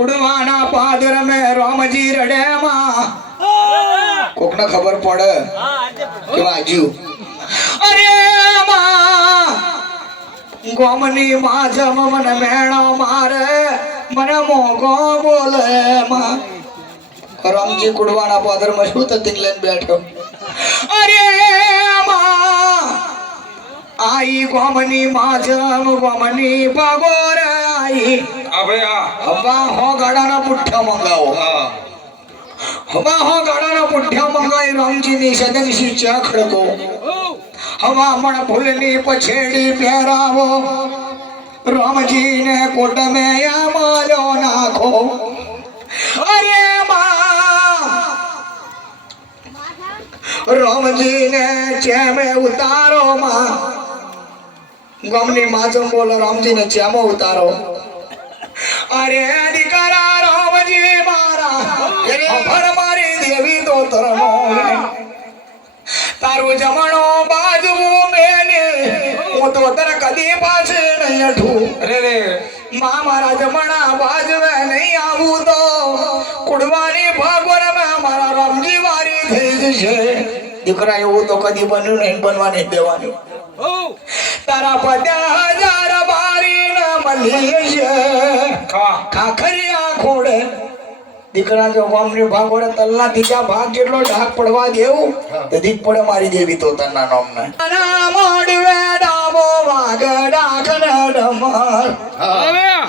કુડવાના પાદર મે રામજી રડે માં કોકને ખબર પડે કે વાજ્યું અરે માં ગોમની માજમ મને મેણો મારે મને મોગો બોલે માં રામજી કુડવાના પાદર માં શું તતિંગ લઈને બેઠો અરે માં આઈ ગોમની માજમ ગોમની પગોર આઈ હવા હો ગાડાના પુઠ્ઠા મંગાવો હવા હો ગાડાના પુઠ્ઠા મંગાઈ રામજીની સદનસી ચા ખડકો હવા મણ ફૂલની પછેડી પહેરાવો રામજીને કોટ મે માલ્યો નાખો અરે માં રામજીને ચેમે ઉતારો માં ગમની માજમ બોલો રામજીને ચેમો ઉતારો અરે દીકરા રામજી મારા અફર મારી દેવી તો તરનો તારું જમણો બાજુ મેને હું તો તર કદી પાછે નહીં અઠું રે માં મારા જમણા બાજવે નહીં આવું તો કુડવાની ભાગવર માં મારા રામજી વારી થઈ જશે દીકરા એવું તો કદી બન્યું નહીં બનવા નહીં દેવાનું તારા 50,000 બારી ના મળી છે ખાખરિયા ખોડે દીકરા જો ગામની ભાગોળે તલના ત્રીજા ભાગ જેટલો ઢાક પડવા દેવું તો દીક પડે મારી દેવી તો તના નામને મોડવે ડાબો વાગ ડાખન ડમર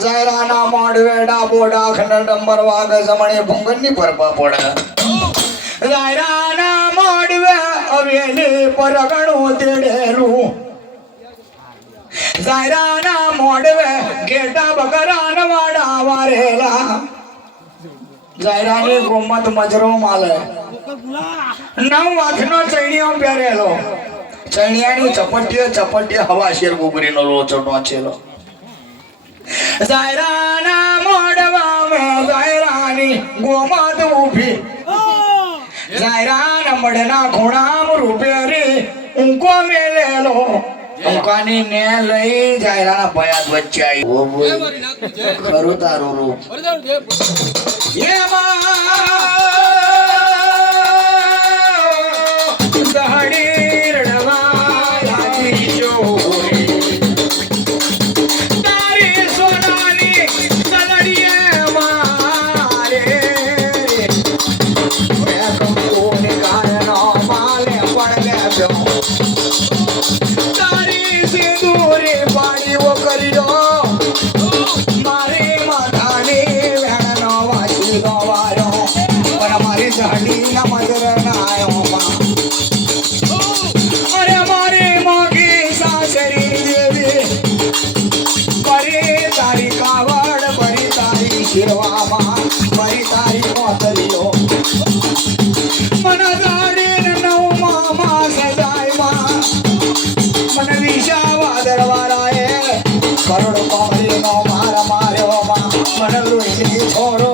જયરાના મોડવે ડાબો ડાખન ડમર વાગ જમણે ભુંગનની પરપા પડે જયરાના મોડવે અવેલી પરગણું તેડેલું જયરાના મોડવે ગેટા બકરાન વાડા વારેલા જયરાની ગોમત મજરો માલે 9 વાથનો ચૈણીઓ પહેરેલો ચૈણિયાની ચપટીએ હવા શેર ગુગરીનો લોચો નોચેલો જયરાના મોડવા મે જયરાની ગોમત ઊભી જયરાના મડના ખૂણામ રૂપે રે ઊંકો મેલેલો ઊંકાની ને લઈ જયરાના ભયાત વચ્ચે આવી ખરું તારું રૂપ મારી તારી મોતલીઓ મને દાડીન નવમાં સજાયમાં મને વિશા વાદળવાળાએ કરોડ કોમરીનો માર માર્યો મને લોહીની છોડો